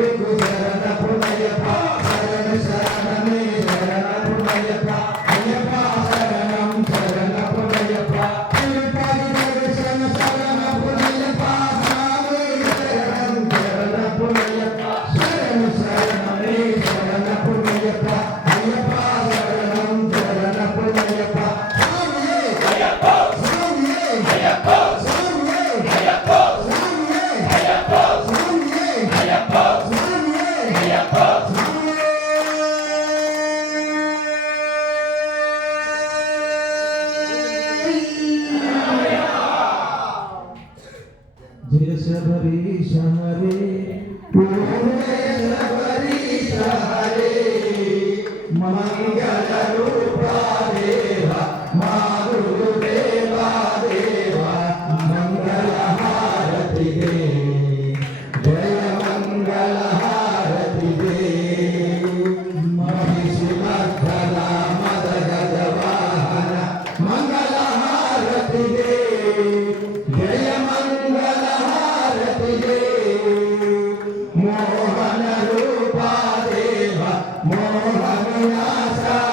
Quick, quick. शहरे पूरे शबरी मंगल रूपा देवा माधुर देवा मंगल हारति दे जय मंगल हारति दे महिषमर्दना मद गजवाहन मंगल हारति Hallelujah.